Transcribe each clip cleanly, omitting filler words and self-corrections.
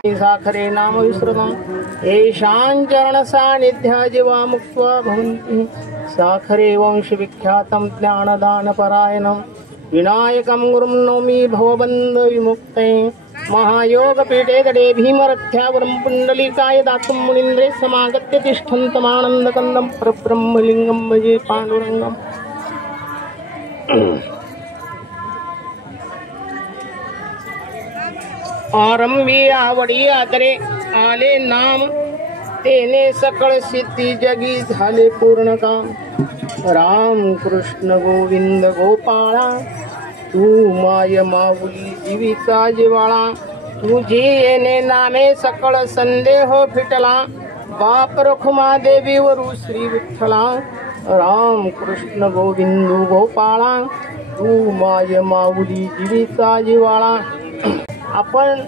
साखरे नाम विस्मृतं येषां चरण सान्निध्या जीवा मुक्त्वा भवन्ति साखरे वंश विख्यातं ज्ञानदान परायणं विनायकं गुरुं नौमि भवबन्ध विमुक्ते महायोग पीठे तटे भीमरथ्यावरं पुण्डलिकाय दातुं मुनीन्द्रे समागत्य तिष्ठन्तमानन्दकन्दं परब्रह्मलिङ्गं भजे पाण्डुरङ्गम्। आरंभी आवडी आदरे आले नाम तेने सकळ सिद्धी जगी झाले पूर्ण काम। राम कृष्ण गोविंद गोपाळा तू माय माऊली जीविका जिवाळा। तुझी येणे नामे सकळ संदेह फिटला बाप रखुमा देवीवरू श्री विठ्ठला। राम कृष्ण गोविंद गोपाळा तू माय माऊली जीविका जिवाळा। आपण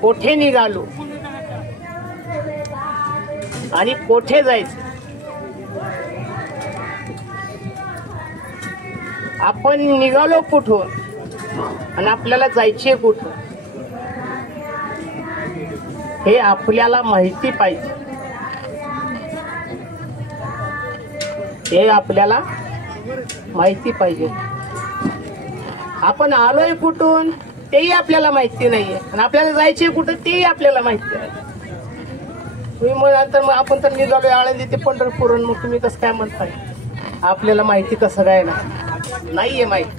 कोठे निघालो आणि कोठे जायचं, आपण निघालो कुठून आणि आपल्याला जायचे कुठून हे आपल्याला माहिती पाहिजे। हे आपल्याला माहिती पाहिजे। आपण आलोय कुठून तेही आपल्याला माहिती नाहीये आणि आपल्याला जायचे कुठं तेही आपल्याला माहिती नाही। तुम्ही म्हणाल तर मग आपण तर निघालोय आळंदी ते पंढरपूर, मग तुम्ही कसं काय म्हणताय आपल्याला माहिती कसं काय नाहीये माहिती।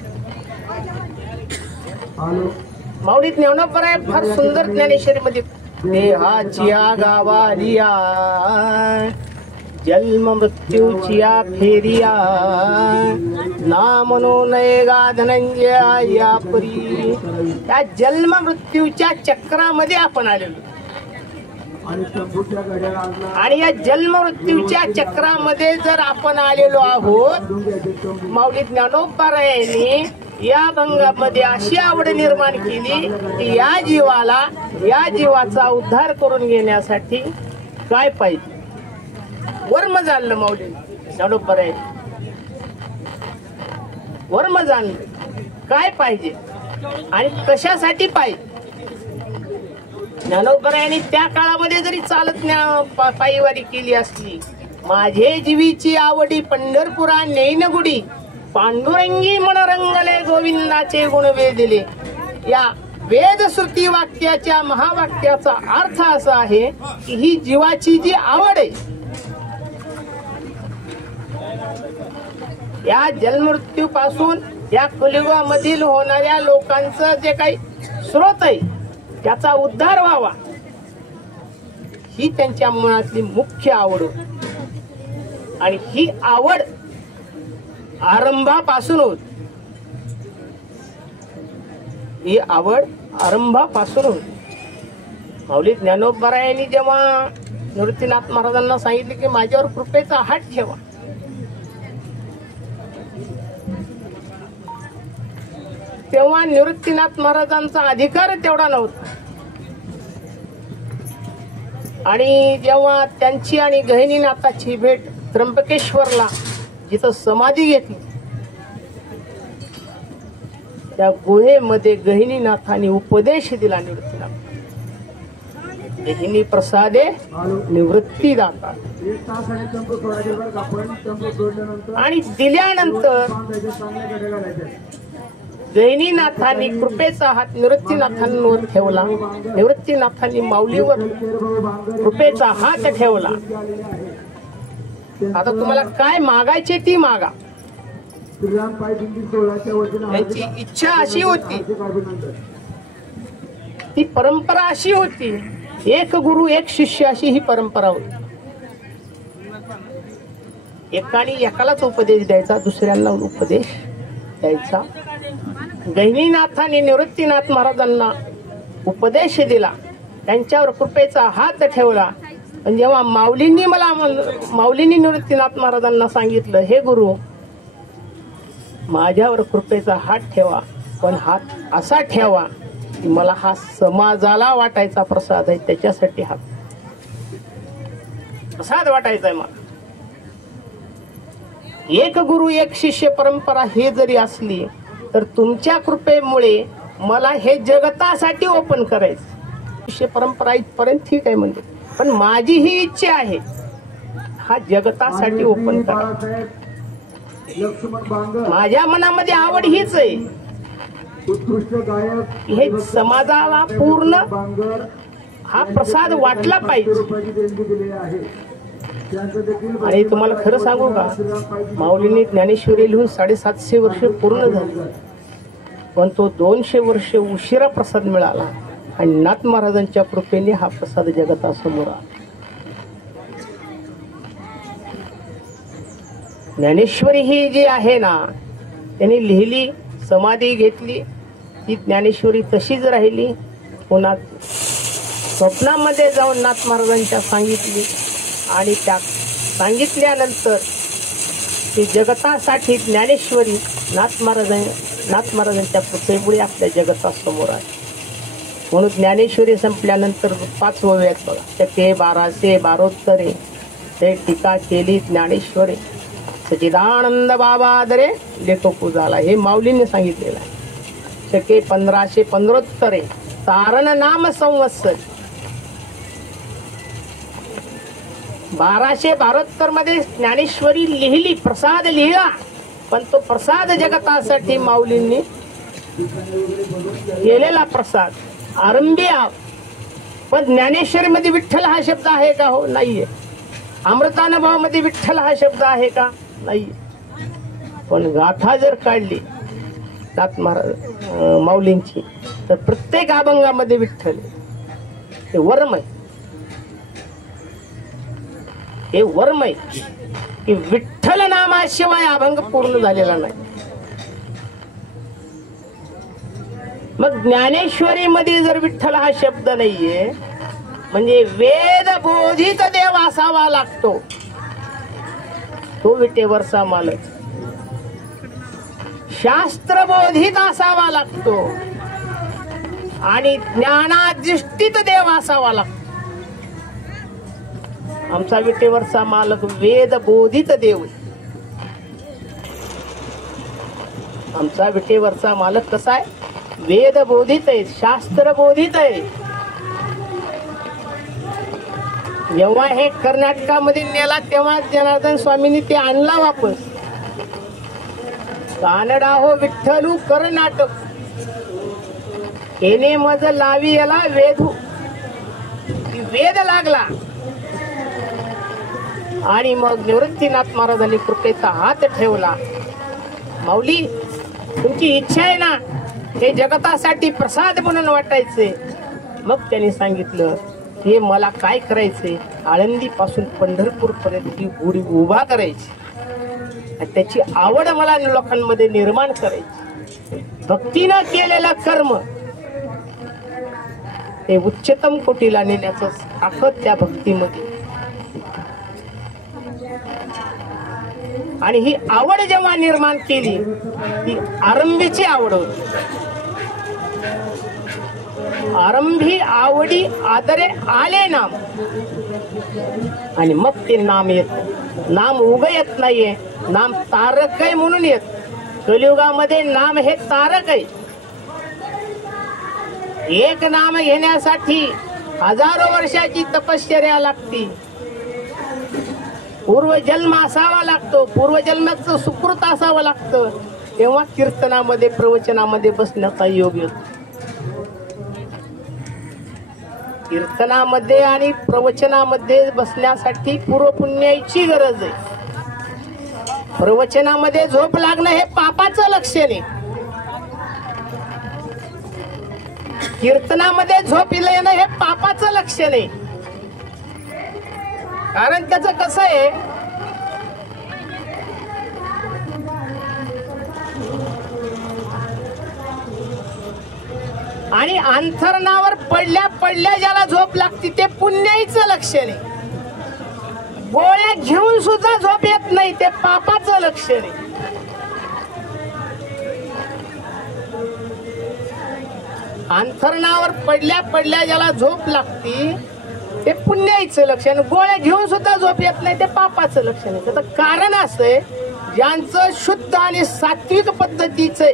माऊलीत ज्ञानोबा आहे फार सुंदर ज्ञानेश्वरी मध्ये देहाचिया गावालिया जन्म मृत्यूचिया फेरिया ना म्हणू नये गा धनंजय या परी। त्या जन्म मृत्यूच्या चक्रामध्ये आपण आलेलो आणि या जन्म मृत्यूच्या चक्रामध्ये जर आपण आलेलो आहोत, माऊली ज्ञानोबा यांनी या भंगामध्ये अशी आवड निर्माण केली की या जीवाला, या जीवाचा उद्धार करून घेण्यासाठी काय पाहिजे वर्म जाणलं। माऊली ज्ञानोबा वर्म जाणलं काय पाहिजे आणि कशासाठी पाहिजे। ज्ञानोबा यांनी त्या काळामध्ये जरी चालत पायीवारी केली असली, माझे जीवीची आवडी पंढरपुरा नेईन गुडी पांडुरंगी मनरंगले गोविंदाचे गुण वेदिले। या वेदश्रुती वाक्याच्या महावाक्याचा अर्थ असा आहे की ही जीवाची जी आवड आहे, या जन्ममृत्यू पासून या कलियुगामधील होणाऱ्या लोकांचं जे काही स्रोत आहे त्याचा उद्धार व्हावा, ही त्यांच्या मनातली मुख्य आवड होती। आणि ही आवड आरंभापासून होत, ही आवड आरंभापासून होती। माऊली ज्ञानोबा यांनी जेव्हा निवृत्तीनाथ महाराजांना सांगितले की माझ्यावर कृपेचा हात ठेवा, तेव्हा निवृत्तीनाथ महाराजांचा अधिकार तेवढा नव्हता। आणि जेव्हा त्यांची आणि गहिनीनाथाची भेट त्र्यंबकेश्वरला जिथं समाधी घेतली, त्या गुहेमध्ये गहिनीनाथांनी उपदेश दिला निवृत्तीनाथ, गहिनी प्रसादे निवृत्ती दाता। आणि दिल्यानंतर गहिनीनाथांनी कृपेचा हात निवृत्तीनाथांवर ठेवला, निवृत्तीनाथांनी माऊलीवर कृपेचा हात ठेवला। आता तुम्हाला काय मागायचे ती मागा। त्यांची इच्छा अशी होती, ती परंपरा अशी होती, एक गुरु एक शिष्य अशी ही परंपरा होती। एकाने एकालाच उपदेश द्यायचा, दुसऱ्यांना उपदेश द्यायचा। गहिनीनाथांनी निवृत्तीनाथ महाराजांना उपदेश दिला, त्यांच्यावर कृपेचा हात ठेवला। पण जेव्हा माऊलींनी निवृत्तीनाथ महाराजांना सांगितलं, हे गुरु माझ्यावर कृपेचा हात ठेवा, पण हात असा ठेवा की मला हा समाजाला वाटायचा प्रसाद आहे, त्याच्यासाठी हा प्रसाद वाटायचा आहे मला। एक गुरु एक शिष्य परंपरा हे जरी असली तर तुमच्या कृपेमुळे मला हे जगतासाठी ओपन करायचं, परंपरा इथपर्यंत ठीक आहे म्हणजे, पण माझी ही इच्छा आहे हा जगतासाठी ओपन करा. माझ्या मनामध्ये आवड हीच आहे, हे समाजाला पूर्ण हा प्रसाद वाटला पाहिजे. आणि तुम्हाला खरं सांगू का, माऊलींनी ज्ञानेश्वरी लिहून 750 वर्ष पूर्ण झाली, पण तो 200 वर्ष उशिरा प्रसाद मिळाला आणि नाथ महाराजांच्या कृपेने हा प्रसाद जगतासमोर आला. ज्ञानेश्वरी ही जी आहे ना, त्यांनी लिहिली, समाधी घेतली, ती ज्ञानेश्वरी तशीच राहिली. पुन्हा स्वप्नामध्ये जाऊन नाथ महाराजांच्या सांगितली आणि त्या सांगितल्यानंतर ती जगतासाठी ज्ञानेश्वरी नाथ महाराजांच्या कृपेमुळे आपल्या जगतासमोर आहे. म्हणून ज्ञानेश्वरी संपल्यानंतर 5 ओव्या आहेत बघा. शके 1200 12 ते टीका केली ज्ञानेश्वरी, सच्चिदानंद बाबा दरे लेखो झाला, हे माऊलींनी सांगितलेलं आहे. शके 1515 तारण नाम संवत्सर. 1272 मध्ये ज्ञानेश्वरी लिहिली, प्रसाद लिहिला, पण तो प्रसाद जगतासाठी माऊलींनी केलेला प्रसाद आरंभी. पण ज्ञानेश्वरी मध्ये विठ्ठल हा शब्द आहे का? हो, नाहीये. अमृतानुभव मध्ये विठ्ठल हा शब्द आहे का? नाही. पण गाथा जर काढली नाथ महाराज माऊलींची, तर प्रत्येक अभंगामध्ये विठ्ठल हे वर्म आहे. हे वर्म आहे की विठ्ठल नामाशिवाय अभंग पूर्ण झालेला नाही. मग ज्ञानेश्वरी मध्ये जर विठ्ठल हा शब्द नाहीये, म्हणजे वेद बोधित देव असावा लागतो, तो विटेवरचा मालक. शास्त्र बोधित असावा लागतो आणि ज्ञानाधिष्ठित देव असावा लागतो. आमचा विटेवरचा मालक वेद बोधित देव. आमचा विटेवरचा मालक कसा आहे? वेद बोधित आहे, शास्त्र बोधित आहे. जेव्हा हे कर्नाटकामध्ये नेला तेव्हा जनार्दन स्वामींनी ते आणला वापस. कानडा हो विठ्ठलू कर्नाटक, येणे मज लावी याला वेधू. वेद लागला आणि मग निवृत्तीनाथ महाराजांनी कृपेचा हात ठेवला. माऊली, तुमची इच्छा आहे ना हे जगतासाठी प्रसाद म्हणून वाटायचे. मग त्यांनी सांगितलं, हे मला काय करायचंय, आळंदी पासून पंढरपूर पर्यंत ही गुढी उभा करायची आणि त्याची आवड मला लोकांमध्ये निर्माण करायची. भक्तीनं केलेलं कर्म हे उच्चतम कोटीला नेण्याचं ताकद त्या भक्तीमध्ये. आणि ही आवड जेव्हा निर्माण केली, ती आरंभीची आवड होती. आरंभी आवडी आदरे आले नाम, आणि मग ते नाम येत. नाम उग येत नाहीये, नाम तारक आहे म्हणून येत. कलियुगामध्ये नाम हे तारक आहे. एक नाम घेण्यासाठी हजारो वर्षाची तपश्चर्या लागती, पूर्वजन्म असावा लागतो, पूर्वजन्माचं सुकृत असावं लागतं, तेव्हा कीर्तनामध्ये प्रवचनामध्ये बसण्याचा योग येतो. कीर्तनामध्ये आणि प्रवचनामध्ये बसण्यासाठी पूर्वपुण्याची गरज आहे. प्रवचनामध्ये झोप लागणं हे पापाचं लक्षण आहे. कीर्तनामध्ये झोप येणं हे पापाचं लक्षण आहे. कारण त्याचं कसं आहे, आणि अंथरणावर पडल्या पडल्या ज्याला झोप लागते ते पुण्याईचं लक्षण आहे. गोळ्या घेऊन सुद्धा झोप येत नाही ते पापाचं लक्षण आहे. अंथरणावर पडल्या पडल्या ज्याला झोप लागती ते पुण्याईचं लक्षण. गोळ्या घेऊन सुद्धा झोप येत नाही ते पापाचं लक्षण आहे. त्याचं कारण असं आहे, ज्यांचं शुद्ध आणि सात्विक पद्धतीचे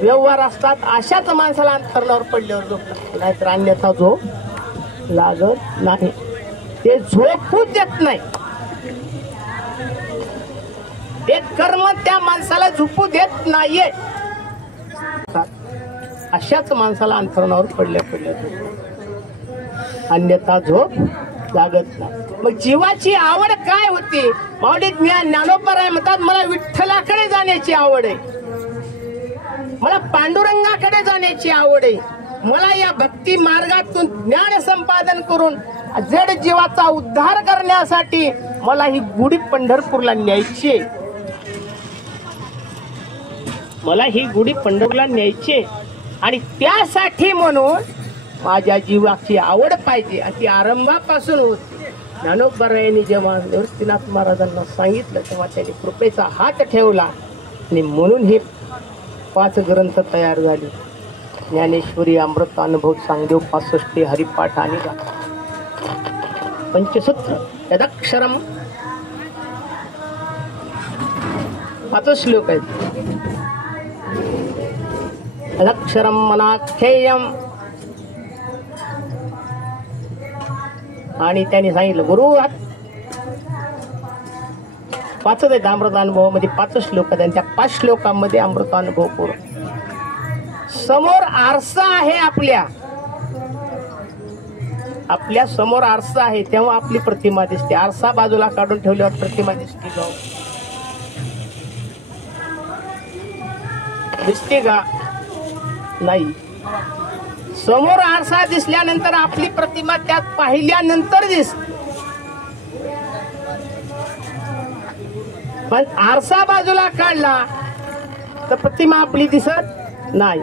व्यवहार असतात अशाच माणसाला अंथरणावर पडल्यावर झोप लागते, नाहीतर अन्यथा झोप लागत नाही, ते झोपू देत नाही. ते कर्म त्या माणसाला झोपू देत नाहीये. अशाच माणसाला अंथरुणावर पडल्या अन्यथा झोप लागत नाही. मग जीवाची आवड काय होती? माऊली ज्ञानोबराय म्हणतात, मला विठ्ठलाकडे जाण्याची आवड आहे, मला पांडुरंगाकडे जाण्याची आवड आहे, मला या भक्ती मार्गातून ज्ञान संपादन करून जड जीवाचा उद्धार करण्यासाठी मला ही गुढी पंढरपूरला न्यायची, मला ही गुढी पंढरपूरला न्यायची. आणि त्यासाठी म्हणून माझ्या जीवाची आवड पाहिजे. आणि ती आरंभापासून होती. ज्ञानोबरायांनी जेव्हा निवृत्तीनाथ महाराजांना सांगितलं तेव्हा त्यांनी कृपेचा हात ठेवला आणि म्हणून हे 5 ग्रंथ तयार झाले. ज्ञानेश्वरी, अमृत अनुभव, सांगदेव 65, हरिपाठ आणि पंचसूत्र, यदक्षरम 5 श्लोक आहेत. यदक्षरम मनाख्येयम. आणि त्यांनी सांगितलं गुरु 5 आहेत अमृतानुभव मध्ये 5 श्लोक आहेत. त्या 5 श्लोकांमध्ये अमृतानुभव पूर्ण. समोर आरसा आहे, आपल्या समोर आरसा आहे तेव्हा आपली प्रतिमा दिसते. आरसा बाजूला काढून ठेवल्यावर प्रतिमा दिसते का? दिसते का? नाही. समोर आरसा दिसल्यानंतर आपली प्रतिमा त्यात पाहिल्यानंतर दिसते. पण आरसा बाजूला काढला तर प्रतिमा आपली दिसत नाही.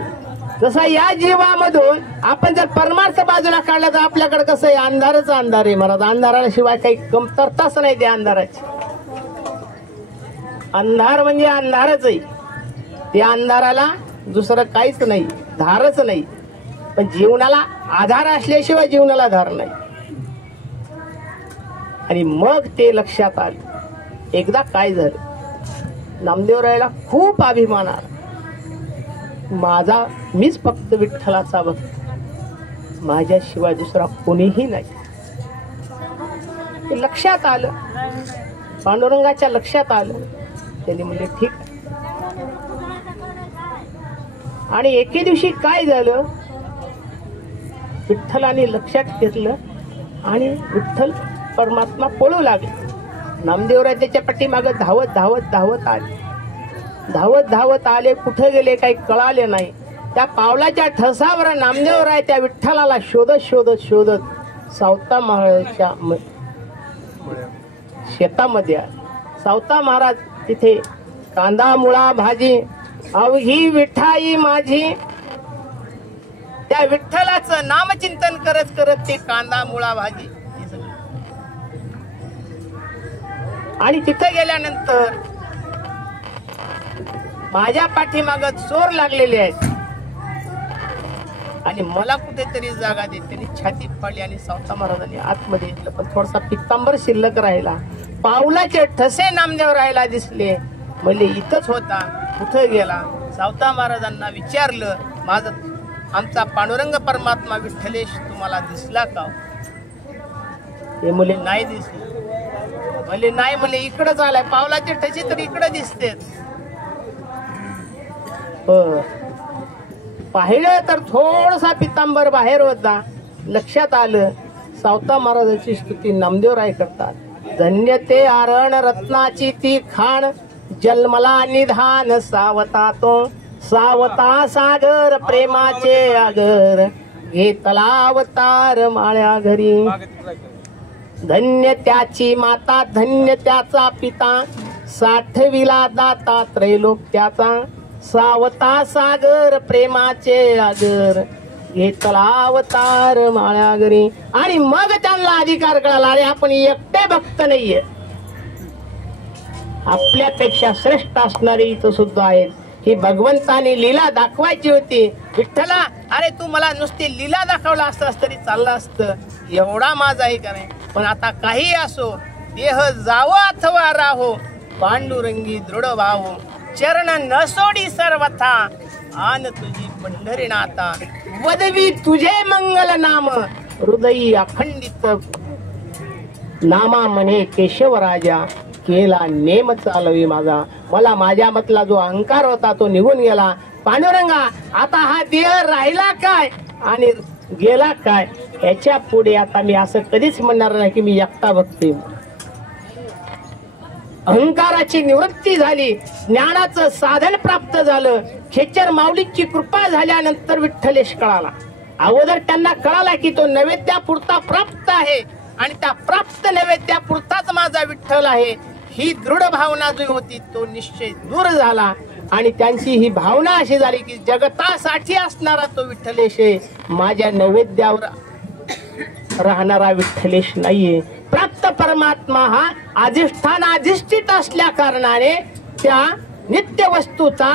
जसा या जीवामधून आपण जर परमार्थ बाजूला काढला तर आपल्याकडे कसं आहे, अंधारच अंधार आहे. महाराज, अंधाराला शिवाय काही कमतरताच नाही त्या अंधाराची. अंधार म्हणजे अंधारच आहे. त्या अंधाराला दुसरं काहीच नाही, धारच नाही. पण जीवनाला आधार असल्याशिवाय जीवनाला धार नाही. आणि मग ते लक्षात आलं. एकदा काय झालं, नामदेवरायाला खूप अभिमान आला. मीच फक्त विठ्ठलाचा भक्त, माझ्याशिवाय दुसरा कोणीही नाही. ते लक्षात आलं, पांडुरंगाच्या लक्षात आलं. त्यांनी म्हणले ठीक आहे. आणि एके दिवशी काय झालं, विठ्ठलाने लक्षात घेतलं आणि विठ्ठल परमात्मा पळू लागले. नामदेवराय त्याच्या पाठीमागे धावत धावत धावत आले. धावत आले. कुठे गेले काही कळाले नाही. त्या पावलाच्या ठसावर नामदेवराय त्या विठ्ठलाला शोधत सावता महाराजच्या शेतामध्ये आले. सावता महाराज तिथे कांदा मुळा भाजी अवघी विठाई माझी, त्या विठ्ठलाचं नामचिंतन करत करत ते कांदा मुळा भाजी. आणि तिथे गेल्यानंतर माझ्या पाठीमाग चोर लागलेले आहेत आणि मला कुठेतरी जागा देत. त्यांनी छातीत पाडली आणि सावता महाराजांनी आतमध्ये घेतलं. पण थोडासा पित्तांबर शिल्लक राहिला. पावलाचे ठसे नामदेव राहायला दिसले. म्हणजे इथंच होता, कुठे गेला? सावता महाराजांना विचारलं, आमचा पांडुरंग परमात्मा विठ्ठलेश तुम्हाला दिसला का? ते मुले नाही दिसले. म्हणले नाही, म्हणले इकडंच आलाय. पावलाचे ठसे तर इकडे दिसते. पाहिलं तर थोडासा पितांबर बाहेर होता. लक्षात आलं सावता महाराजांची स्तुती नामदेवराय करतात. धन्य ते आरण रत्नाची ती खाण, जन्मला निधान सावता तो, सावता सागर प्रेमाचे आगर, घेतला अवतार माळ्या घरी. धन्य त्याची माता, धन्य त्याचा पिता, साठविला दाता त्रैलोक त्याचा, सावता सागर प्रेमाचे आगर, घेतला अवतार माळ्या घरी. आणि मग त्यांना अधिकार कळाला, अरे आपण एकटे भक्त नाहीये, आपल्यापेक्षा श्रेष्ठ असणारे इथं सुद्धा आहेत. ही भगवंताने लीला दाखवायची होती. विठ्ठला, अरे तू मला नुसती लीला दाखवला असतास तरी चाललं असतं, एवढा माझा आहे का नाही. पण आता काही असो, देह जावो अथवा राहो, पांडुरंगी दृढ व्हावो, चरण न सोडी सर्वथा, आन तुझी पंढरीनाथा, वदवी तुझे मंगल नाम, हृदयी अखंडित नामा म्हणे केशवराजा, केला नेम चालवी माझा. मला माझ्या मतला जो अहंकार होता तो निघून गेला. पांडुरंगा, आता हा देह राहिला काय आणि गेला काय, याच्या पुढे आता मी असं कधीच म्हणणार नाही की मी एकटा भक्ती. अहंकाराची निवृत्ती झाली, ज्ञानाचं साधन प्राप्त झालं. खेचर माऊलीची कृपा झाल्यानंतर विठ्ठलेश कळाला. अगोदर त्यांना कळाला की तो नैवेद्यापुरता प्राप्त आहे आणि त्या प्राप्त नैवेद्यापुरताच माझा विठ्ठल आहे. ही दृढ भावना जी होती तो निश्चय दूर झाला आणि त्यांची ही भावना अशी झाली की जगतासाठी असणारा तो विठ्ठलेश आहे, माझ्या नैवेद्यावर राहणारा विठ्ठलेश नाहीये. प्राप्त परमात्मा हा अधिष्ठान अधिष्ठित असल्या कारणाने त्या नित्य वस्तूचा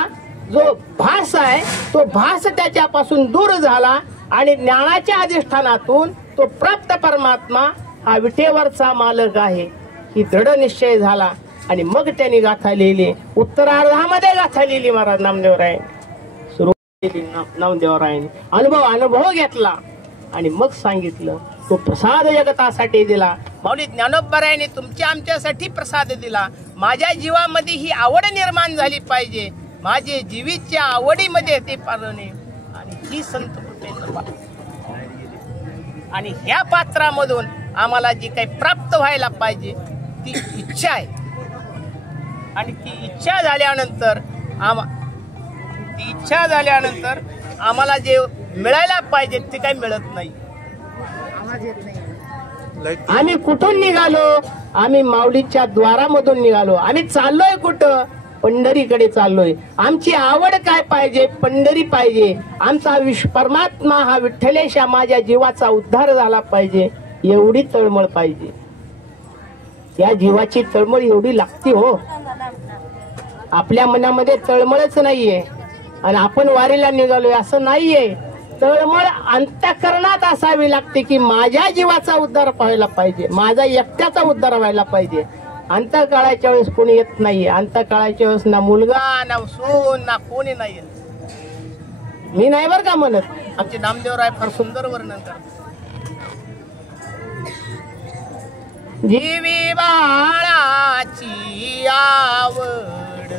जो भास आहे तो भास त्याच्यापासून दूर झाला आणि ज्ञानाच्या अधिष्ठानातून तो प्राप्त परमात्मा हा विटेवरचा मालक आहे ही दृढ निश्चय झाला. आणि मग त्यांनी गाथा लिहिली. उत्तरार्धामध्ये गाथा लिहिली महाराज नामदेवराय सुरू नामदेवरायने अनुभव घेतला आणि मग सांगितलं. तो प्रसाद जगतासाठी दिला. माऊली ज्ञानोबरायाने तुमच्या आमच्यासाठी प्रसाद दिला. माझ्या जीवामध्ये ही आवड निर्माण झाली पाहिजे. माझे जीवीच्या आवडीमध्ये ते पालने आणि ही संत कृपेचं पात्र. आणि ह्या पात्रामधून आम्हाला जी काही प्राप्त व्हायला पाहिजे ती इच्छा आहे. आणि ती इच्छा झाल्यानंतर आम्हाला जे मिळायला पाहिजे ते काही मिळत नाही. आम्ही कुठून निघालो? आम्ही माऊलीच्या द्वारामधून निघालो. आम्ही चाललोय कुठं? पंढरीकडे चाललोय. आमची आवड काय पाहिजे? पंढरी पाहिजे. आमचा परमात्मा हा विठ्ठलेशा माझ्या जीवाचा उद्धार झाला पाहिजे एवढी तळमळ पाहिजे. या जीवाची तळमळ एवढी लागते हो. आपल्या मनामध्ये तळमळच नाहीये आणि आपण वारीला निघालोय असं नाहीये. तळमळ अंतःकरणात असावी लागते की माझ्या जीवाचा उद्धार व्हायला पाहिजे, माझा एकट्याचा उद्धार व्हायला पाहिजे. अंतकाळाच्या वेळेस कोणी येत नाहीये. अंतकाळाच्या वेळेस ना मुलगा ना सून ना कोणी नाही येत. मी नाही बर का म्हणत, आमचे नामदेवराय फार सुंदर वर्णन करतात. जीवी बाळाची आवड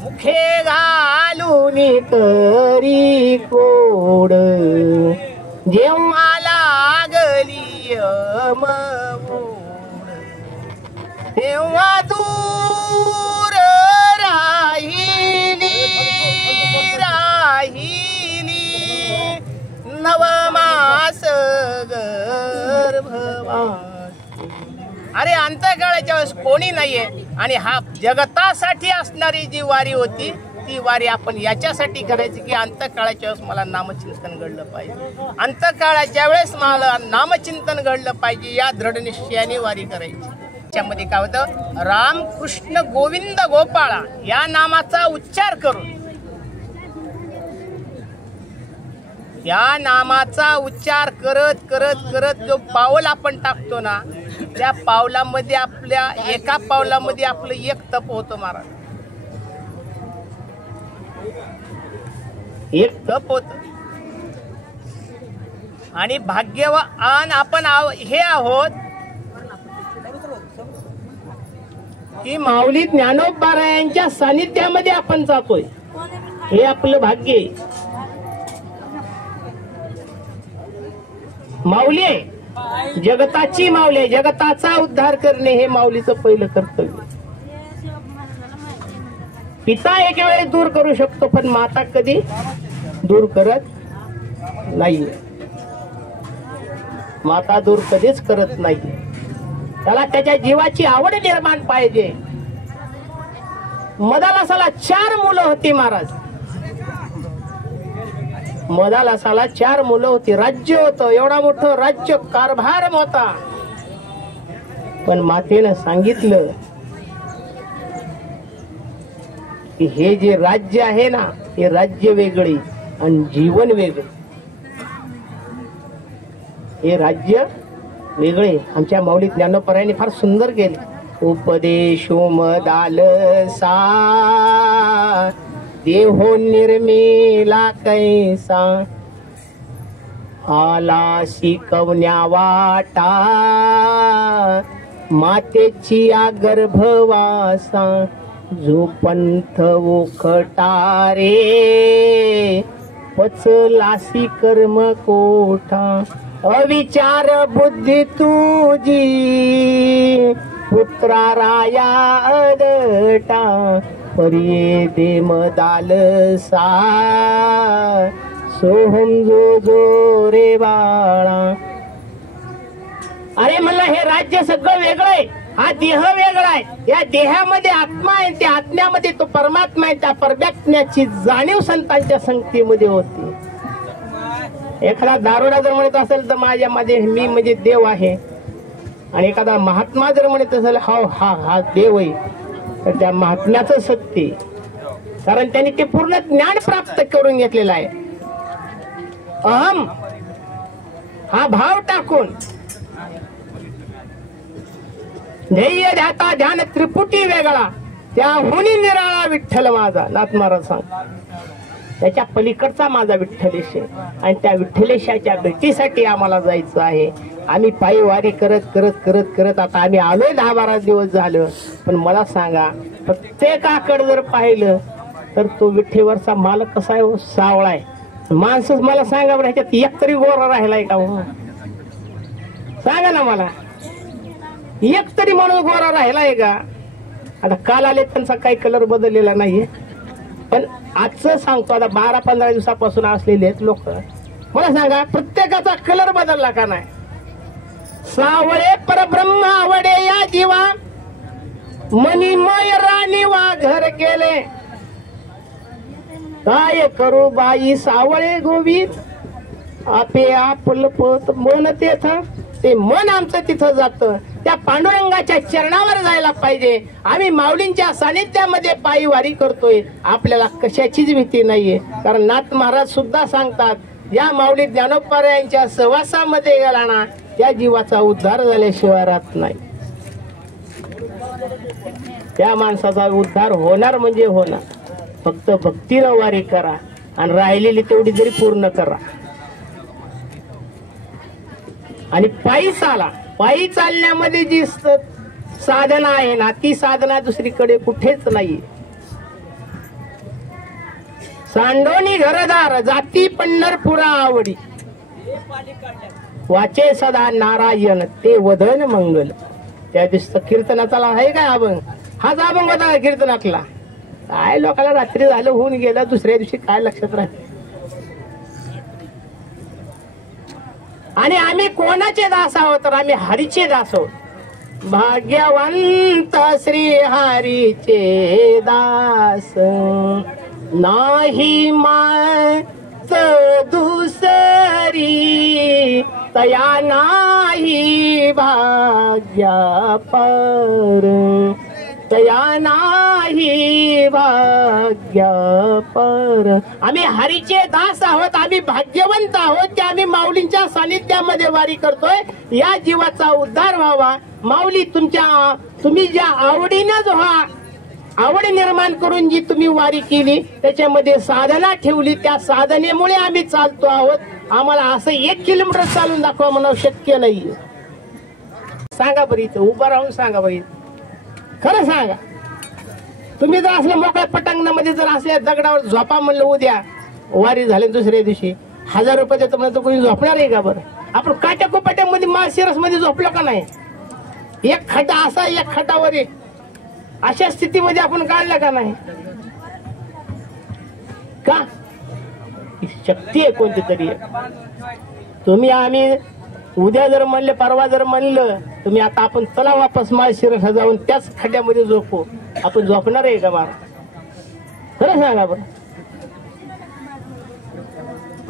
मुखे घालून तरी कोड, जेव्हा लागली यमवोड तेव्हा दूर राहिली नवमास गर्भवास. अरे अंतकाळाच्या वेळेस कोणी नाहीये आणि हा जगतासाठी असणारी जी वारी होती ती वारी आपण याच्यासाठी करायची की अंतकाळाच्या वेळेस मला नामचिंतन घडलं पाहिजे. अंतकाळाच्या वेळेस मला नामचिंतन घडलं पाहिजे या दृढ निश्चयाने वारी करायची. त्याच्यामध्ये काय होतं? राम कृष्ण गोविंद गोपाळा या नामाचा उच्चार करून, या नामाचा उच्चार करत करत करत जो पाऊल आपण टाकतो ना त्या पावलामध्ये आपल्या एका पावलामध्ये आपलं एक तप होतं महाराज. एक तप होत आणि भाग्यवान आपण हे आहोत की माऊली ज्ञानोबरायांच्या सानिध्यामध्ये आपण जातोय. हे आपलं भाग्य आहे. माऊली आहे, जगताची माऊली आहे. जगताचा उद्धार करणे हे माऊलीचं पहिलं कर्तव्य. पिता एक वेळेस दूर करू शकतो पण माता कधी दूर करत नाही. माता दूर कधीच करत नाही. त्याला त्याच्या जीवाची आवड निर्माण पाहिजे. मदालासाला 4 मुलं होती महाराज. मदालासाला 4 मुलं होती. राज्य होतं, एवढा मोठं राज्य, कारभार होता. पण मातेनं सांगितलं की हे जे राज्य आहे ना हे राज्य वेगळे आणि जीवन वेगळे. हे राज्य वेगळे. आमच्या माऊली ज्ञानोबरायांनी फार सुंदर केले. उपदेशो मदालसा देहो निर्मिला कैसा, आला शिकवण्या वाटा मातेची या गर्भवासा जो पंथ ओखटा रे पचलासी कर्म कोठा अविचार बुद्धी तुझी पुत्रा राया अदटा परिये दे मदालसा सोहम जो जो रे बाळा. अरे म्हणलं हे राज्य सगळं वेगळं आहे, हा देह वेगळा आहे, या देहामध्ये आत्मा आहे, त्या आत्म्यामध्ये तो परमात्मा आहे. त्या परमात्म्याची जाणीव संतांच्या संगतीमध्ये होती. एखादा दारोडा जर म्हणत असेल तर माझ्यामध्ये मी म्हणजे देव आहे, आणि एखादा महात्मा जर म्हणत असेल हा हा हा देव आहे, तर त्या महात्म्याचं सत्य, कारण त्यांनी ते पूर्ण ज्ञान प्राप्त करून घेतलेलं आहे. अहम हा भाव टाकून ध्येय ध्याता ध्यान त्रिपुटी वेगळा त्याहुनी निराळा विठ्ठल माझा. नाथ महाराज सांग त्याच्या पलीकडचा माझा विठ्ठलेश आहे, आणि त्या विठ्ठलेशाच्या भेटीसाठी आम्हाला जायचं आहे. आम्ही पायी वारी करत करत करत करत आता आम्ही आलोय 10-12 दिवस झालं. पण मला सांगा, प्रत्येकाकडे जर पाहिलं तर तो विठ्ठेवरचा मालक कसा आहे, सावळा आहे. माणसं मला सांगा बरं, ह्याच्यात एक तरी गोरा राहिलाय का हो? सांगा ना मला, एक तरी माणूस गोरा राहिलाय का? आता काल आले त्यांचा काही कलर बदललेला नाहीये, पण आजचं सांगतो, आता 12-15 दिवसापासून असलेले लोक, मला सांगा प्रत्येकाचा कलर बदलला का नाही? सावळे परब्रह्म आवडे या जीवा मणिमय राणी वा घर गेले काय करू बाई सावळे गोविंद आपे आपलपत मन तेथ. ते मन आमचं तिथं जातं, त्या पांडुरंगाच्या चरणावर जायला पाहिजे. आम्ही माऊलींच्या सानिध्यामध्ये पायी वारी करतोय, आपल्याला कशाचीच भीती नाहीये. कारण नाथ महाराज सुद्धा सांगतात, या माऊली ज्ञानोपाऱ्यांच्या सहवासामध्ये गेला ना त्या जीवाचा उद्धार झाल्याशिवाय राहत नाही. त्या माणसाचा उद्धार होणार म्हणजे होणार. फक्त भक्तीनं वारी करा आणि राहिलेली तेवढी जरी पूर्ण करा. आणि पायी चाला. पायी चालण्यामध्ये जी साधना आहे ना, ती साधना दुसरीकडे कुठेच नाही. सांडोनी घरदार जाती पंढरपुरा आवडी वाचे सदा नारायण ते वदन मंगल. त्या दिवशी कीर्तनाचा आहे काय अभंग? हाच अभंग होता कीर्तनातला. काय लोकांना रात्री झालं होऊन गेलं, दुसऱ्या दिवशी काय लक्षात राहत. आणि आम्ही कोणाचे दास आहोत? तर आम्ही हरीचे दास आहोत. भाग्यवंत श्री हरीचे दास नाही मात दुसरी तया नाही भाग्या पर तया नाही भाग्या पर. आम्ही हरीचे दास आहोत, आम्ही भाग्यवंत आहोत की आम्ही माऊलींच्या सानिध्यामध्ये वारी करतोय. या जीवाचा उद्धार व्हावा. माऊली तुम्ही ज्या आवडीनं जो हा आवड निर्माण करून जी तुम्ही वारी केली, त्याच्यामध्ये साधना ठेवली, त्या साधनेमुळे आम्ही चालतो आहोत. आम्हाला असं 1 किलोमीटर चालून दाखवा म्हणून शक्य नाहीये. सांगा बरं, इथं उभं राहून सांगा बरं, खरं सांगा. तुम्ही जर असल्या मोकळ्या पटांगणामध्ये जर असल्या दगडावर झोपा म्हणलं, उद्या वारी झाली दुसऱ्या दिवशी 1000 रुपये देतो म्हणलं, तर कोणी झोपणार आहे का बरं? आपण काट्या कोपाट्यामध्ये माळशिरस मध्ये झोपलो का नाही? एक खड्डा असा, एक खड्डावर अशा स्थितीमध्ये आपण काढलं का नाही? का शक्ती आहे कोणती तरी. तुम्ही आम्ही उद्या जर म्हणले, परवा जर म्हणलं तुम्ही, आता आपण चला वापस माळशिरस जाऊन त्याच खड्ड्यामध्ये झोपू, आपण झोपणार आहे का बाबा? खरं सांगा बरं.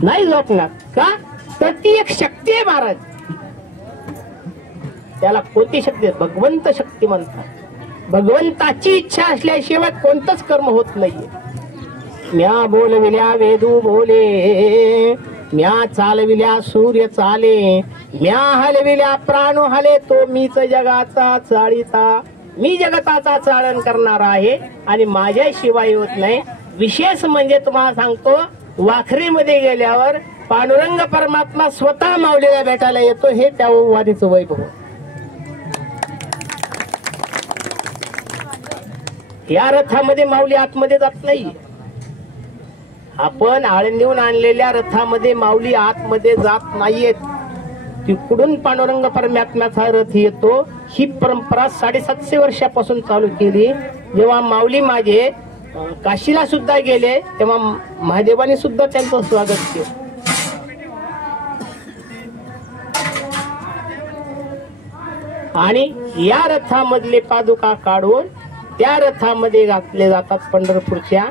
नाही झोपणार का? तर ती एक शक्ती आहे महाराज. त्याला कोणती शक्ती आहे? भगवंत शक्ती म्हणतात. भगवंताची इच्छा असल्याशिवाय कोणतंच कर्म होत नाहीये. म्या बोलविल्या वेदू बोले, म्या चालविल्या सूर्य चाले, म्या हलविल्या प्राण हले, तो मीच जगाचा चाळीता. मी जगताचा चालन करणार आहे आणि माझ्याशिवाय होत नाही. विशेष म्हणजे तुम्हाला सांगतो, वाखरीमध्ये गेल्यावर पांडुरंग परमात्मा स्वतः माऊलीला भेटायला येतो, हे त्या वारीचं वैभव. या रथामध्ये माऊली आतमध्ये जात नाही. आपण आळंदीहून आणलेल्या रथामध्ये माऊली आतमध्ये जात नाहीयेत. तिकडून पांडुरंग परमात्म्याचा रथ येतो. ही परंपरा 750 वर्षापासून चालू केली. जेव्हा माऊली माझे काशीला सुद्धा गेले तेव्हा महादेवाने सुद्धा त्यांचं स्वागत केलं. आणि या रथामधले पादुका काढून त्या रथामध्ये घातले जातात पंढरपूरच्या.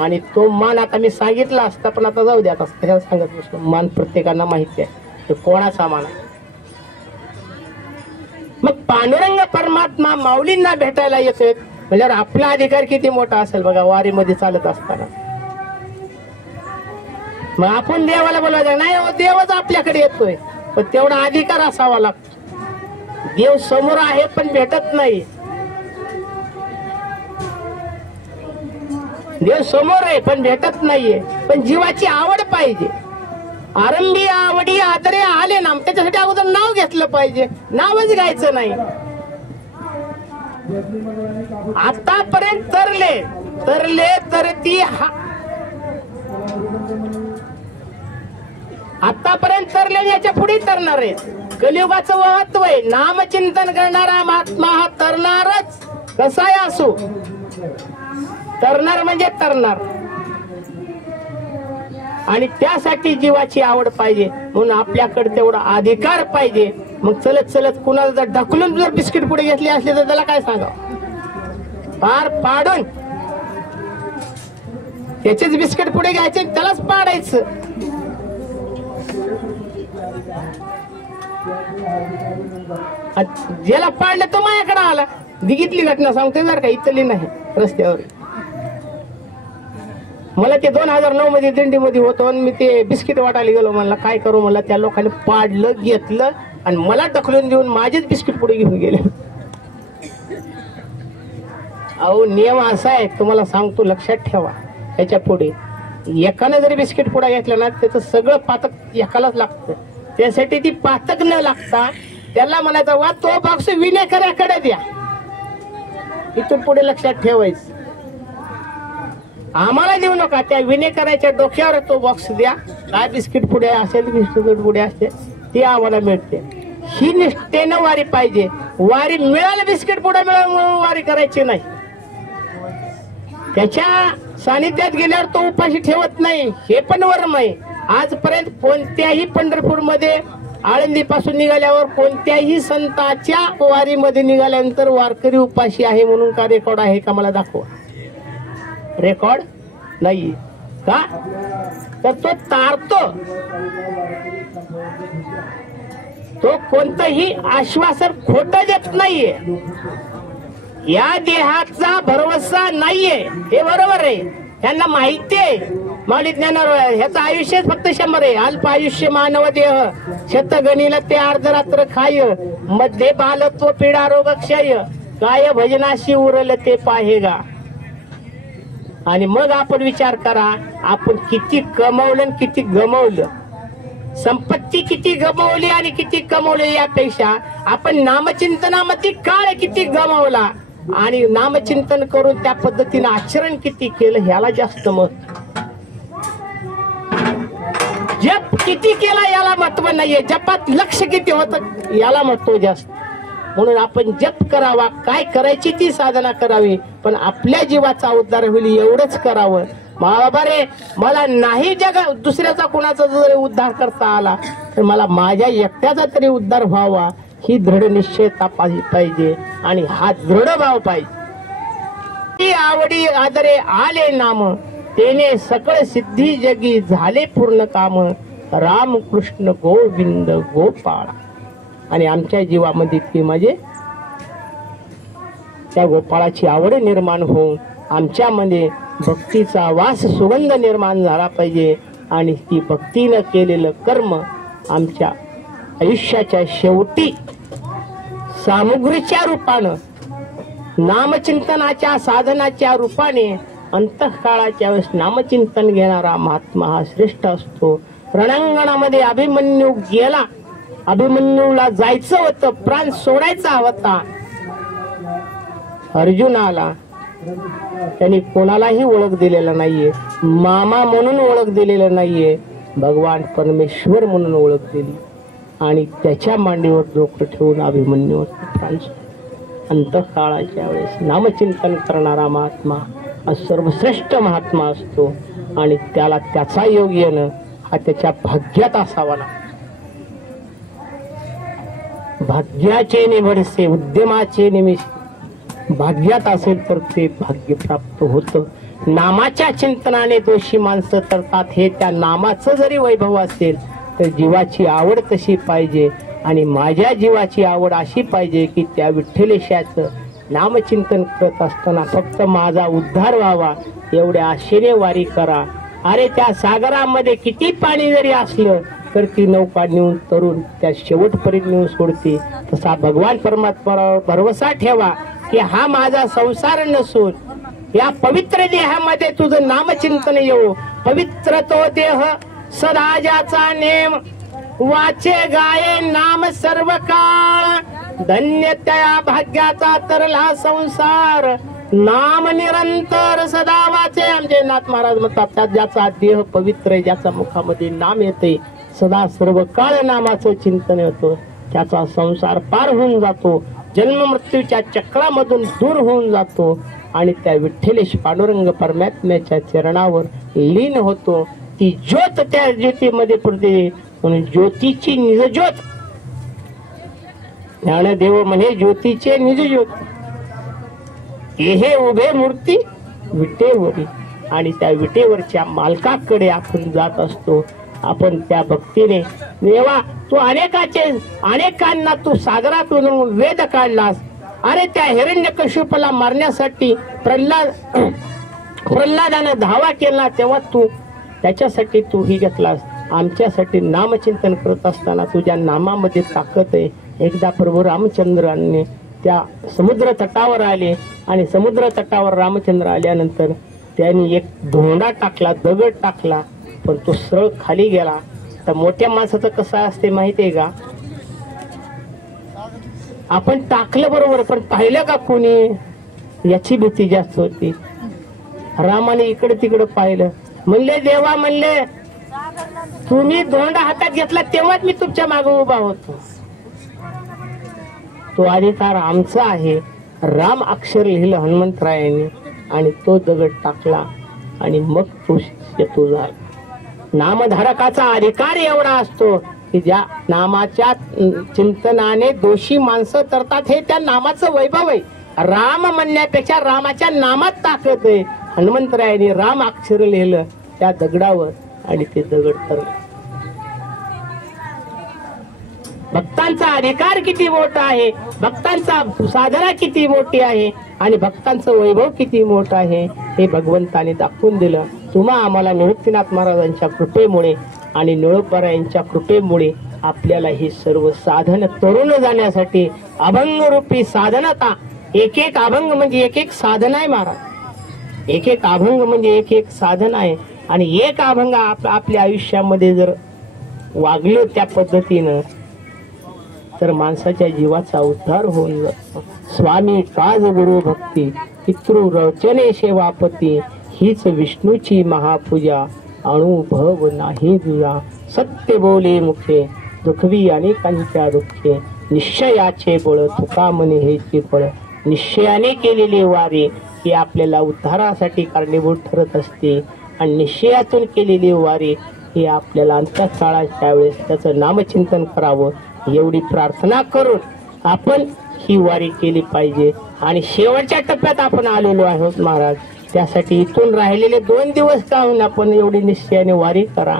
आणि तो मान आता मी सांगितला असता, पण आता जाऊ द्या, आता सांगत नसतो. मान प्रत्येकांना माहिती आहे तो कोणाचा मान आहे. मग पांडुरंग परमात्मा माऊलींना भेटायला येतोय म्हणजे आपला अधिकार किती मोठा असेल बघा वारीमध्ये चालत असताना. मग आपण देवाला बोलवायचं नाही, देवच आपल्याकडे येतोय, पण तेवढा अधिकार असावा लागतो. देव समोर आहे पण भेटत नाही. देव समोर आहे पण भेटत नाहीये. पण जीवाची आवड पाहिजे. आरंभी आवडी आदरे आले नाम, त्याच्यासाठी अगोदर नाव घेतलं पाहिजे. नावच घ्यायचं नाही. आतापर्यंत तरले तर ती आतापर्यंत तरले याच्या पुढे तरणार आहे. कलियुगाचं महत्व आहे. नामचिंतन करणारा महात्मा हा तरणारच, कसाही असो. तरणार म्हणजे तरणार. आणि त्यासाठी जीवाची आवड पाहिजे. म्हणून आपल्याकडे तेवढा अधिकार पाहिजे. मग चलत चलत कुणाला जर ढकलून जर बिस्किट पुढे घेतली असली तर त्याला काय सांगावं. पार पाडून त्याचेच बिस्किट पुढे घ्यायचे, त्यालाच पाडायचं. ज्याला पाडलं तो माझ्याकडे आला. दिघीतली घटना सांगतोय जर का, इथली नाही. रस्त्यावर मला ते 2009 मध्ये दिंडीमध्ये होतो आणि मी ते बिस्किट वाटायला गेलो. म्हणलं काय करू, मला त्या लोकांनी पाडलं, घेतलं आणि मला ढकलून देऊन माझेच बिस्किट पुढे घेऊन गेले. अहो नियम असा आहे, तुम्हाला सांगतो, लक्षात ठेवा. याच्या पुढे एकानं जरी बिस्किट पुढे घेतलं ना, त्याचं सगळं पातक एकालाच लागतं. त्यासाठी ती पातक न लागता त्याला म्हणायचं वा तो बॉक्स विनेकऱ्याकडे द्या. इथून पुढे लक्षात ठेवायचं. आम्हाला देऊ नका, त्या विनेकराच्या डोक्यावर तो बॉक्स द्या. काय बिस्किट पुढे असेल, बिस्किट पुढे असते ती आम्हाला मिळते. ही निष्ठेनं वारी पाहिजे. वारी मिळालं बिस्किट पुढे मिळालं म्हणून वारी करायची नाही. त्याच्या सानिध्यात गेल्यावर तो उपाशी ठेवत नाही, हे पण वर्म आहे. आजपर्यंत कोणत्याही पंढरपूरमध्ये आळंदी पासून निघाल्यावर कोणत्याही संतांच्या वारीमध्ये निघाल्यानंतर वारकरी उपाशी आहे म्हणून का रेकॉर्ड आहे का? मला दाखवा. रेकॉर्ड नाही का? तर तो तारतो. तो कोणतंही आश्वासन खोटं देत नाहीये. या देहाचा भरवसा नाहीये, हे बरोबर आहे. त्यांना माहिती आहे. माऊली ज्ञानावर ह्याचं आयुष्य फक्त 100 आहे. अल्प आयुष्य मानव देह, शतगणीला ते अर्धरात्र खाय, मध्ये बालत्व पीडा रोग क्षय, काय भजनाशी उरल ते पाहेगा. आणि मग आपण विचार करा, आपण किती कमवलं किती गमवलं. संपत्ती किती गमवली आणि किती कमवली, यापेक्षा आपण नामचिंतनामध्ये काळ किती गमावला आणि नामचिंतन करून त्या पद्धतीने आचरण किती केलं ह्याला जास्त महत्व. जप किती केला याला महत्व नाहीये, जपात लक्ष किती होतं याला महत्व जास्त. म्हणून आपण जप करावा, काय करायची ती साधना करावी, पण आपल्या जीवाचा उद्धार होईल एवढंच करावं. बाबा रे, मला नाही जगा दुसऱ्याचा कोणाचा जर उद्धार करता आला तर मला माझ्या एकट्याचा तरी उद्धार व्हावा, ही दृढ निश्चयता पाहिजे आणि हा दृढ भाव पाहिजे. आवडी आदरे आले नाम, तेने सकळ सिद्धी जगी झाले पूर्ण काम. राम कृष्ण गोविंद गोपाळ. आणि आमच्या जीवामध्ये ती म्हणजे त्या गोपाळाची आवड निर्माण होऊन आमच्यामध्ये भक्तीचा वास सुगंध निर्माण झाला पाहिजे. आणि ती भक्तीनं केलेलं कर्म आमच्या आयुष्याच्या शेवटी सामुग्रीच्या रूपानं, नामचिंतनाच्या साधनाच्या रूपाने अंतःकाळाच्या वेळेस नामचिंतन घेणारा महात्मा हा श्रेष्ठ असतो. रणांगणामध्ये अभिमन्यू गेला. अभिमन्यूला जायचं होतं, प्राण सोडायचा होता. अर्जुन आला. त्यांनी कोणालाही ओळख दिलेला नाहीये, मामा म्हणून ओळख दिलेला नाहीये, भगवान परमेश्वर म्हणून ओळख दिली आणि त्याच्या मांडीवर डोकं ठेवून अभिमन्यूवर प्राण सोडला. अंतकाळाच्या वेळेस नामचिंतन करणारा महात्मा हा सर्वश्रेष्ठ महात्मा असतो आणि त्याला त्याचा योग येणं हा त्याच्या भाग्यात असावा लागतो. भाग्याचे निवडसे उद्यमाचे निमिष भाग्यात असेल तर ते भाग्य प्राप्त होतं. नामाच्या चिंतनाने दोषी माणसं तरतात. हे त्या नामाचं जरी वैभव असेल तर जीवाची आवड तशी पाहिजे आणि माझ्या जीवाची आवड अशी पाहिजे की त्या विठ्ठलेशाचं नामचिंतन करत असताना फक्त माझा उद्धार व्हावा एवढ्या आशेने वारी करा. अरे त्या सागरामध्ये किती पाणी जरी असलं तर ती नौका नेऊन तरुण त्या शेवटपर्यंत नेऊन सोडते. तसा भगवान परमात्म्यावर भरवसा ठेवा की हा माझा संसार नसून या पवित्र देहामध्ये तुझं नामचिंतन येऊ. पवित्र तो देह सदा ज्याचा नेम वाचे गाये नाम सर्व काळ. धन्य त्या भाग्याचा तरला संसार नाम निरंतर सदा वाचे. आमचे नाथ महाराज म्हणतात ज्याचा देह पवित्र आहे, ज्याचा मुखामध्ये नाम येते, सदा सर्व काळ नामाचं चिंतन होतं, त्याचा संसार पार होऊन जातो, जन्म मृत्यूच्या चक्रामधून दूर होऊन जातो आणि त्या विठ्ठलेश पांडुरंग परमात्म्याच्या चरणावर लीन होतो. ती ज्योत त्या ज्योतीमध्ये पडते म्हणून ज्योतीची निजज्योत. ज्ञानदेव म्हणे ज्योतीचे निजज्योत हे उभे मूर्ती विटेवरी. आणि त्या विटेवरच्या मालकाकडे आपण जात असतो. आपण त्या भक्तीने देवा तू अनेकांना तू सागरातून वेद काढलास. अरे त्या हिरण्यकश्यपाला मारण्यासाठी प्रल्हादानं धावा केला तेव्हा तू त्याच्यासाठी तू ही घेतलास. आमच्यासाठी नामचिंतन करत असताना तुझ्या नामामध्ये ताकद आहे. एकदा प्रभू रामचंद्रांनी त्या समुद्र तटावर आले आणि समुद्र तटावर रामचंद्र आल्यानंतर त्यांनी एक धोंडा टाकला, दगड टाकला, पण तो सरळ खाली गेला. तर मोठ्या माणसाचं कसं असते माहितीये का, आपण टाकलं बरोबर पण पाहिलं का कोणी याची भीती जास्त होती. रामाने इकडे तिकडे पाहिलं, म्हणले देवा म्हणले तुम्ही धोंडा हातात घेतला तेव्हाच मी तुमच्या मागे उभा होतो. तो अधिकार आमचा आहे. राम अक्षर लिहिलं हनुमंतरायांनी आणि तो दगड टाकला आणि मग तो झाला. नामधारकाचा अधिकार एवढा असतो की ज्या नामाच्या चिंतनाने दोषी माणसं तरतात. हे त्या नामाचं वैभव आहे. राम म्हणण्यापेक्षा रामाच्या नामात ताकद आहे. हनुमंतरायांनी राम अक्षर लिहिलं त्या दगडावर आणि ते दगड तरले. भक्तांचा अधिकार किती मोठा आहे, भक्तांचा साधना किती मोठी आहे आणि भक्तांचं वैभव किती मोठं आहे हे भगवंताने दाखवून दिलं. तुम्हा आम्हाला निवृत्तीनाथ महाराजांच्या कृपेमुळे आणि निळोपरा यांच्या कृपेमुळे आपल्याला हे सर्व साधन तरुण जाण्यासाठी अभंग रूपी साधनता. एक एक अभंग म्हणजे एक एक साधन आहे महाराज. एक एक अभंग म्हणजे एक एक साधन आहे आणि एक अभंग आपल्या आयुष्यामध्ये जर वागलो त्या पद्धतीनं तर माणसाच्या जीवाचा उद्धार होऊन जातो. स्वामी काज गुरु भक्ती पितृ रचने सेवापती हीच विष्णूची महापूजा अनुभव नाही तुझा. सत्य बोले मुखे दुखवी अनेकांच्या दुःखे निश्चयाचे बळ तुका म्हणे हेचे फळ. निश्चयाने केलेली वारी ही आपल्याला उद्धारासाठी कारणीभूत ठरत असते आणि निश्चयातून केलेली वारी ही आपल्याला अंतःकाळाच्या वेळेस त्याचं नामचिंतन करावं एवढी प्रार्थना करून आपण ही वारी केली पाहिजे. आणि शेवटच्या टप्प्यात आपण आलेलो आहोत महाराज. त्यासाठी इथून राहिलेले 2 दिवस का होईना आपण एवढी निश्चयाने वारी करा.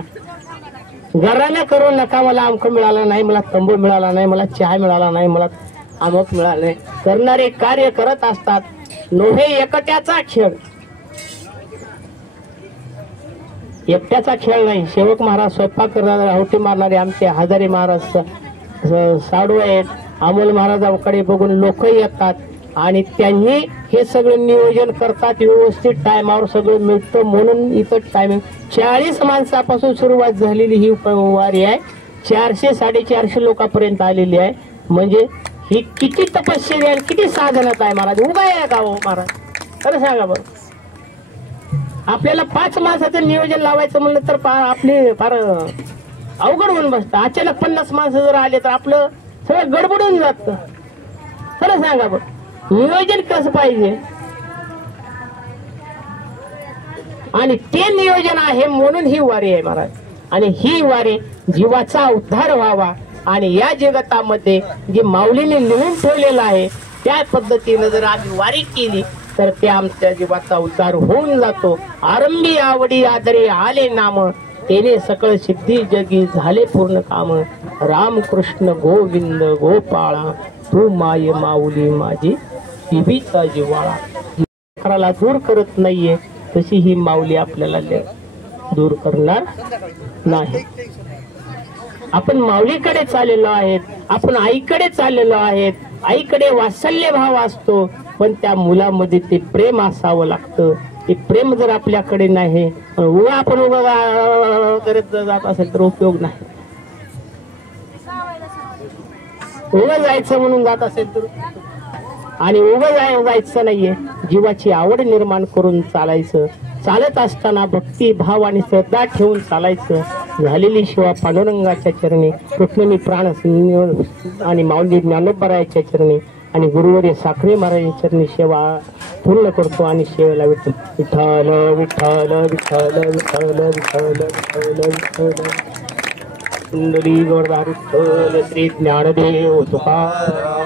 घरानं करू नका मला अमक मिळाला नाही, मला तंबू मिळाला नाही, मला चहा मिळाला नाही, मला अमक मिळालं नाही. करणारे कार्य करत असतात. नोहे एकट्याचा खेळ, एकट्याचा खेळ नाही. सेवक महाराज स्वयंपाक करणारे, रावटी मारणारे आमचे हजारी महाराज साडू आहेत. अमोल महाराजांकडे बघून लोक येतात आणि त्यांनी हे सगळं नियोजन करतात, व्यवस्थित टायमावर सगळं मिळतं म्हणून इथं टायमिंग 40 माणसापासून सुरुवात झालेली ही वारी आहे. 400-450 लोकांपर्यंत आलेली आहे. म्हणजे ही किती तपश्चर्या आणि किती साधनात आहे महाराज. उभा आहे का हो महाराज, खरं सांगा बरं. आपल्याला 5 माणसाचं नियोजन लावायचं म्हणलं तर आपले फार अवघड होऊन बसतं. अचानक 50 माणसं जर आले तर आपलं सगळं गडबडून जात. खरं सांगा बरं, नियोजन कसं पाहिजे आणि ते नियोजन आहे म्हणून ही वारी आहे महाराज. आणि ही वारी जीवाचा उद्धार व्हावा आणि या जगतामध्ये जे माऊलीने लिहून ठेवलेलं आहे त्या पद्धतीनं जर आम्ही वारी केली तर ते आमच्या जीवाचा उद्धार होऊन जातो. आरंभी आवडी आदरे आले नाम, तेने सकळ सिद्धी जगी झाले पूर्ण काम. रामकृष्ण गोविंद गोपाळा, तू माय माऊली माझी जीवीचा जिव्हाळा. खराला दूर करत नाहीये तशी ही माऊली आपल्याला दूर करणार नाही. आपण माऊलीकडे चाललेलो आहेत, आपण आईकडे चाललेलो आहेत. आईकडे वात्सल्य भाव असतो पण त्या मुलामध्ये ते प्रेम असावं लागतं. ते प्रेम जर आपल्याकडे नाही, उगा आपण उगा करत जात असेल तर उपयोग नाही. उगा जायचं म्हणून जात असेल तर, आणि उगा जायचं नाहीये. जीवाची आवड निर्माण करून चालायचं. चालत असताना भक्ती भाव आणि श्रद्धा ठेवून चालायचं. झालेली सेवा पांडुरंगाच्या चरणी, रुक्मिणी प्राण आणि माऊली ज्ञानोबरायाच्या चरणी आणि गुरुवर्य साखरे महाराजांच्या चरणी सेवा पूर्ण करतो आणि सेवेला विठ्ठल विठ्ठल विठ्ठल विठ्ठल विठ्ठल विठ्ठल विठ्ठल विठ्ठल कुंडली गोरधार विठ्ठल श्री ज्ञानदेव तुकाराम.